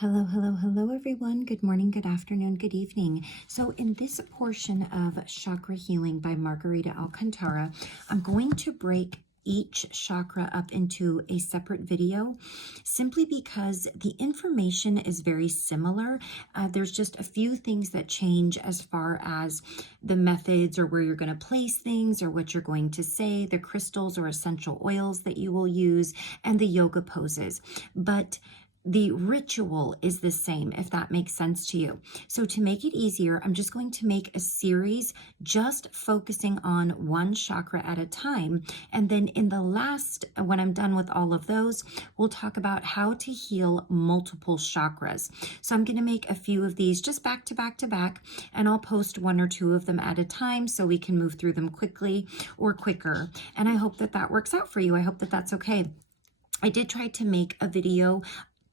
Hello, hello, hello, everyone. Good morning, good afternoon, good evening. So in this portion of Chakra Healing by Margarita Alcantara, I'm going to break each chakra up into a separate video simply because the information is very similar. There's just a few things that change as far as the methods or where you're going to place things or what you're going to say, the crystals or essential oils that you will use, and the yoga poses. But the ritual is the same, if that makes sense to you. So to make it easier, I'm just going to make a series just focusing on one chakra at a time. And then in the last, when I'm done with all of those, we'll talk about how to heal multiple chakras. So I'm going to make a few of these just back to back to back, and I'll post one or two of them at a time so we can move through them quickly or quicker. And I hope that that works out for you. I hope that that's okay. I did try to make a video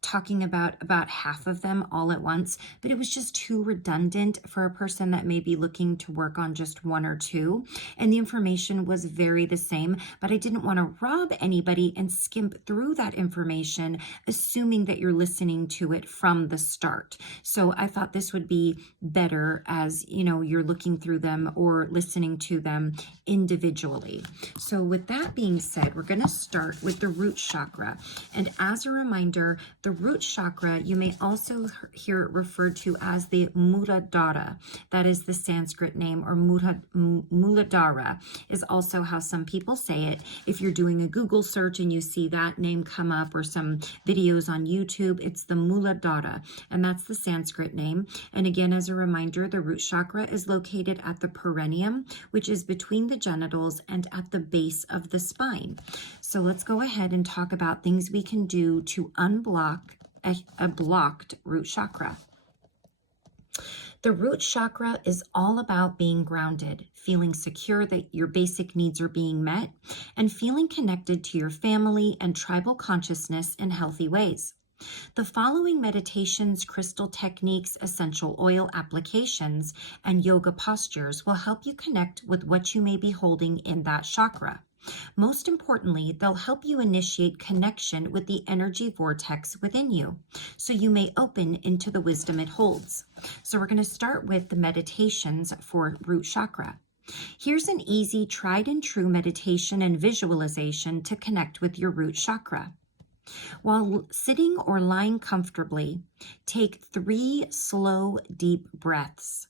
talking about half of them all at once, but it was just too redundant for a person that may be looking to work on just one or two. And the information was very the same, but I didn't want to rob anybody and skimp through that information, assuming that you're listening to it from the start. So I thought this would be better as, you know, you're looking through them or listening to them individually. So with that being said, we're going to start with the root chakra. And as a reminder, the root chakra, you may also hear it referred to as the Muladhara. That is the Sanskrit name, or Muladhara is also how some people say it. If you're doing a Google search and you see that name come up, or some videos on YouTube, it's the Muladhara, and that's the Sanskrit name. And again, as a reminder, the root chakra is located at the perineum, which is between the genitals and at the base of the spine. So let's go ahead and talk about things we can do to unblock a blocked root chakra. The root chakra is all about being grounded, feeling secure that your basic needs are being met, and feeling connected to your family and tribal consciousness in healthy ways. The following meditations, crystal techniques, essential oil applications, and yoga postures will help you connect with what you may be holding in that chakra. Most importantly, they'll help you initiate connection with the energy vortex within you, so you may open into the wisdom it holds. So we're going to start with the meditations for root chakra. Here's an easy, tried and true meditation and visualization to connect with your root chakra. While sitting or lying comfortably, take 3 slow, deep breaths.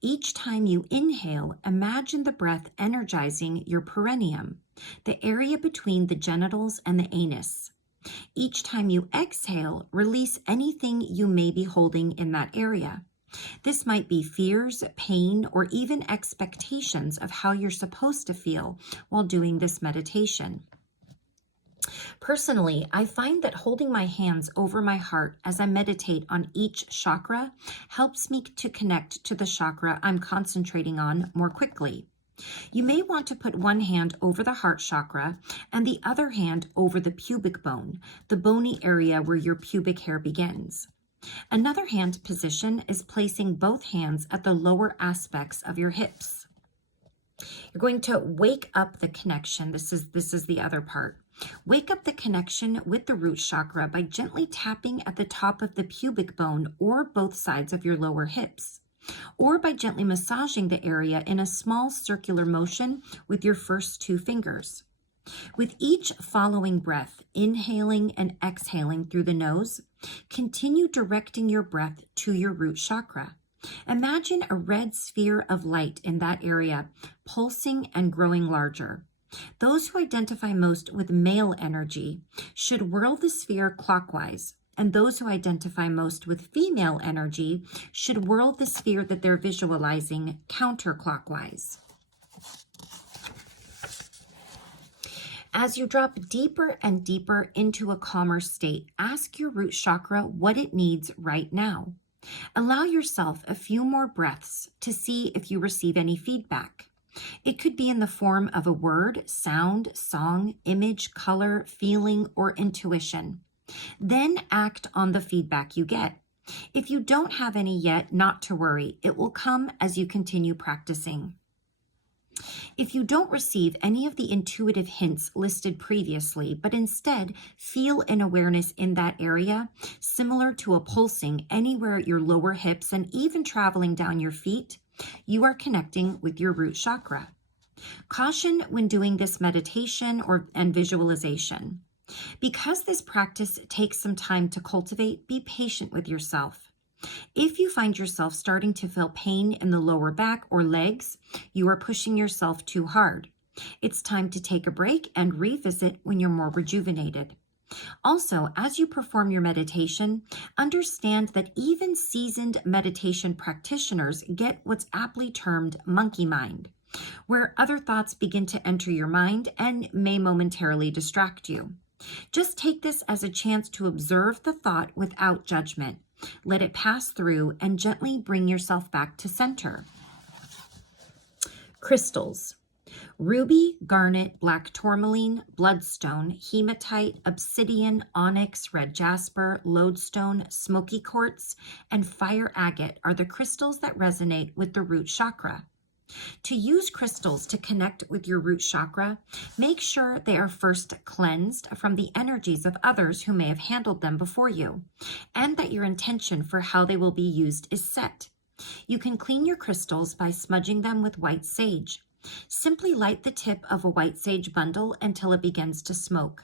Each time you inhale, imagine the breath energizing your perineum, the area between the genitals and the anus. Each time you exhale, release anything you may be holding in that area. This might be fears, pain, or even expectations of how you're supposed to feel while doing this meditation. Personally, I find that holding my hands over my heart as I meditate on each chakra helps me to connect to the chakra I'm concentrating on more quickly. You may want to put one hand over the heart chakra and the other hand over the pubic bone, the bony area where your pubic hair begins. Another hand position is placing both hands at the lower aspects of your hips. You're going to wake up the connection. This is the other part. Wake up the connection with the root chakra by gently tapping at the top of the pubic bone or both sides of your lower hips, or by gently massaging the area in a small circular motion with your first 2 fingers. With each following breath, inhaling and exhaling through the nose, continue directing your breath to your root chakra. Imagine a red sphere of light in that area, pulsing and growing larger. Those who identify most with male energy should whirl the sphere clockwise, and those who identify most with female energy should whirl the sphere that they're visualizing counterclockwise. As you drop deeper and deeper into a calmer state, ask your root chakra what it needs right now. Allow yourself a few more breaths to see if you receive any feedback. It could be in the form of a word, sound, song, image, color, feeling, or intuition. Then act on the feedback you get. If you don't have any yet, not to worry. It will come as you continue practicing. If you don't receive any of the intuitive hints listed previously, but instead feel an awareness in that area, similar to a pulsing anywhere at your lower hips and even traveling down your feet, you are connecting with your root chakra. Caution when doing this meditation and visualization. Because this practice takes some time to cultivate, be patient with yourself. If you find yourself starting to feel pain in the lower back or legs, you are pushing yourself too hard. It's time to take a break and revisit when you're more rejuvenated. Also, as you perform your meditation, understand that even seasoned meditation practitioners get what's aptly termed monkey mind, where other thoughts begin to enter your mind and may momentarily distract you. Just take this as a chance to observe the thought without judgment. Let it pass through and gently bring yourself back to center. Crystals. Ruby, garnet, black tourmaline, bloodstone, hematite, obsidian, onyx, red jasper, lodestone, smoky quartz, and fire agate are the crystals that resonate with the root chakra. To use crystals to connect with your root chakra, make sure they are first cleansed from the energies of others who may have handled them before you, and that your intention for how they will be used is set. You can clean your crystals by smudging them with white sage. Simply light the tip of a white sage bundle until it begins to smoke.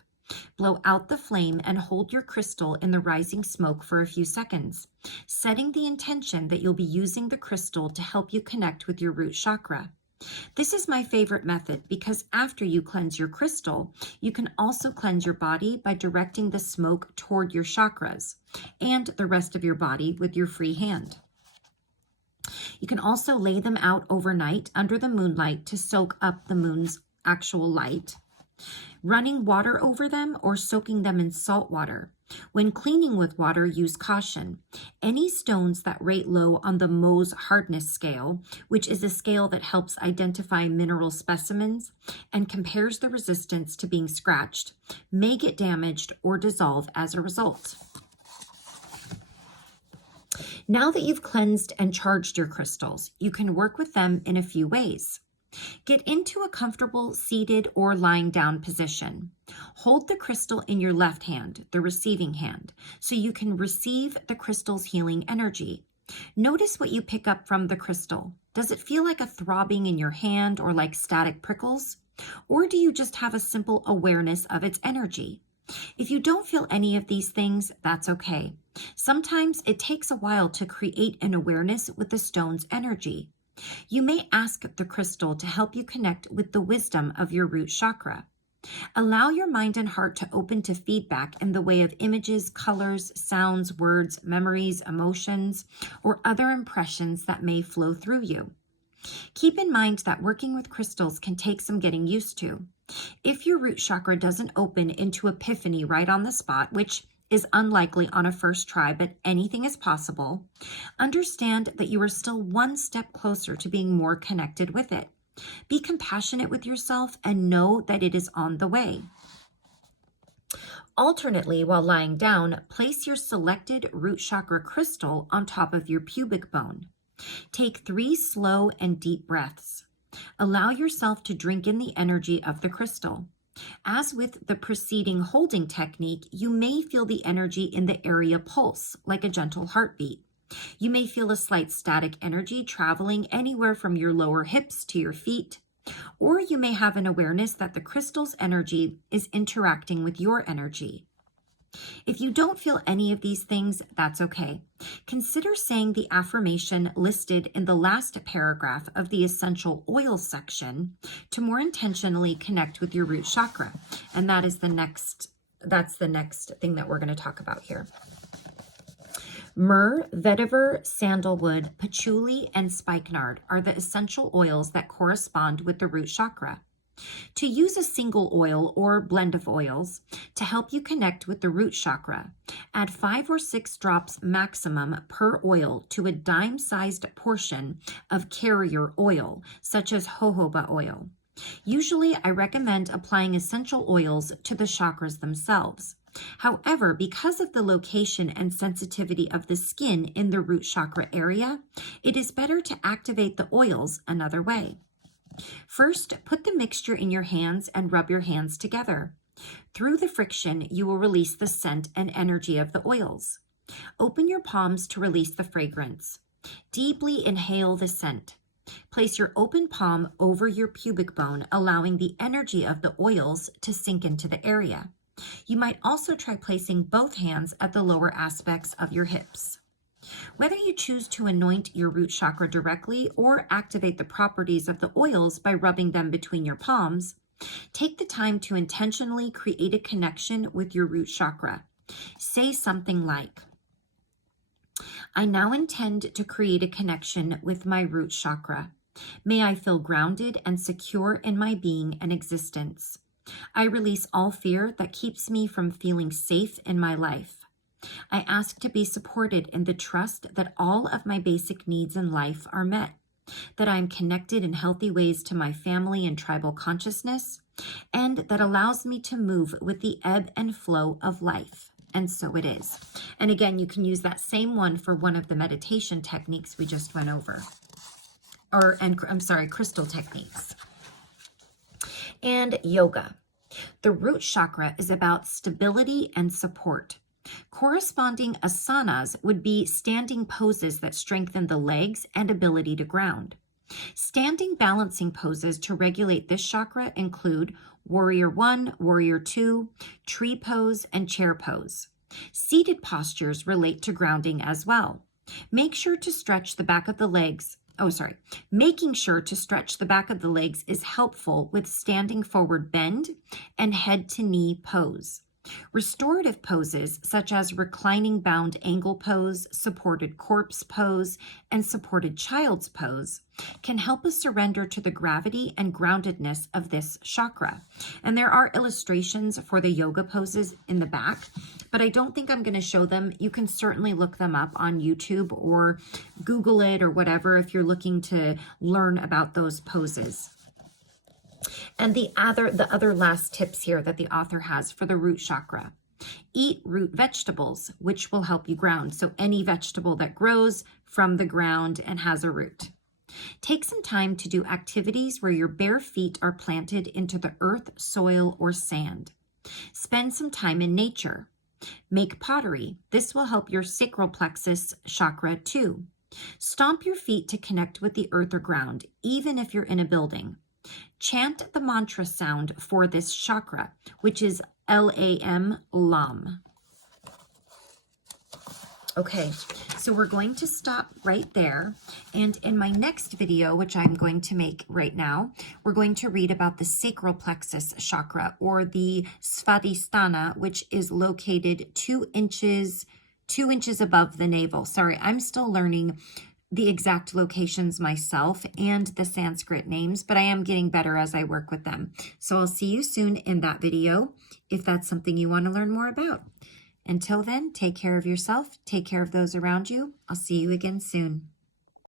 Blow out the flame and hold your crystal in the rising smoke for a few seconds, setting the intention that you'll be using the crystal to help you connect with your root chakra. This is my favorite method because after you cleanse your crystal, you can also cleanse your body by directing the smoke toward your chakras and the rest of your body with your free hand. You can also lay them out overnight under the moonlight to soak up the moon's actual light, running water over them or soaking them in salt water. When cleaning with water, use caution. Any stones that rate low on the Mohs hardness scale, which is a scale that helps identify mineral specimens and compares the resistance to being scratched, may get damaged or dissolve as a result. Now that you've cleansed and charged your crystals, you can work with them in a few ways. Get into a comfortable seated or lying down position. Hold the crystal in your left hand, the receiving hand, so you can receive the crystal's healing energy. Notice what you pick up from the crystal. Does it feel like a throbbing in your hand or like static prickles? Or do you just have a simple awareness of its energy? If you don't feel any of these things, that's okay. Sometimes it takes a while to create an awareness with the stone's energy. You may ask the crystal to help you connect with the wisdom of your root chakra. Allow your mind and heart to open to feedback in the way of images, colors, sounds, words, memories, emotions, or other impressions that may flow through you. Keep in mind that working with crystals can take some getting used to. If your root chakra doesn't open into epiphany right on the spot, which is unlikely on a first try, but anything is possible, understand that you are still one step closer to being more connected with it. Be compassionate with yourself and know that it is on the way. Alternately, while lying down, place your selected root chakra crystal on top of your pubic bone. Take 3 slow and deep breaths. Allow yourself to drink in the energy of the crystal. As with the preceding holding technique, you may feel the energy in the area pulse, like a gentle heartbeat. You may feel a slight static energy traveling anywhere from your lower hips to your feet, or you may have an awareness that the crystal's energy is interacting with your energy. If you don't feel any of these things, that's okay. Consider saying the affirmation listed in the last paragraph of the essential oils section to more intentionally connect with your root chakra. And that's the next thing that we're going to talk about here. Myrrh, vetiver, sandalwood, patchouli, and spikenard are the essential oils that correspond with the root chakra. To use a single oil or blend of oils to help you connect with the root chakra, add 5 or 6 drops maximum per oil to a dime-sized portion of carrier oil, such as jojoba oil. Usually, I recommend applying essential oils to the chakras themselves. However, because of the location and sensitivity of the skin in the root chakra area, it is better to activate the oils another way. First, put the mixture in your hands and rub your hands together. Through the friction, you will release the scent and energy of the oils. Open your palms to release the fragrance. Deeply inhale the scent. Place your open palm over your pubic bone, allowing the energy of the oils to sink into the area. You might also try placing both hands at the lower aspects of your hips. Whether you choose to anoint your root chakra directly or activate the properties of the oils by rubbing them between your palms, take the time to intentionally create a connection with your root chakra. Say something like, I now intend to create a connection with my root chakra. May I feel grounded and secure in my being and existence. I release all fear that keeps me from feeling safe in my life. I ask to be supported in the trust that all of my basic needs in life are met, that I am connected in healthy ways to my family and tribal consciousness, and that allows me to move with the ebb and flow of life. And so it is. And again, you can use that same one for one of the meditation techniques we just went over. Crystal techniques. And yoga. The root chakra is about stability and support. Corresponding asanas would be standing poses that strengthen the legs and ability to ground. Standing balancing poses to regulate this chakra include Warrior 1, Warrior 2, Tree Pose, and Chair Pose. Seated postures relate to grounding as well. Making sure to stretch the back of the legs is helpful with standing forward bend and head to knee pose. Restorative poses such as reclining bound angle pose, supported corpse pose, and supported child's pose can help us surrender to the gravity and groundedness of this chakra. And there are illustrations for the yoga poses in the back, but I don't think I'm going to show them. You can certainly look them up on YouTube or Google it or whatever if you're looking to learn about those poses. And the other last tips here that the author has for the root chakra. Eat root vegetables, which will help you ground. So any vegetable that grows from the ground and has a root. Take some time to do activities where your bare feet are planted into the earth, soil, or sand. Spend some time in nature. Make pottery. This will help your sacral plexus chakra too. Stomp your feet to connect with the earth or ground, even if you're in a building. Chant the mantra sound for this chakra, which is L-A-M, LAM. Okay, so we're going to stop right there. And in my next video, which I'm going to make right now, we're going to read about the sacral plexus chakra, or the Svadhisthana, which is located 2 inches above the navel. Sorry, I'm still learning the exact locations myself and the Sanskrit names, but I am getting better as I work with them. So I'll see you soon in that video if that's something you want to learn more about. Until then, take care of yourself, take care of those around you. I'll see you again soon.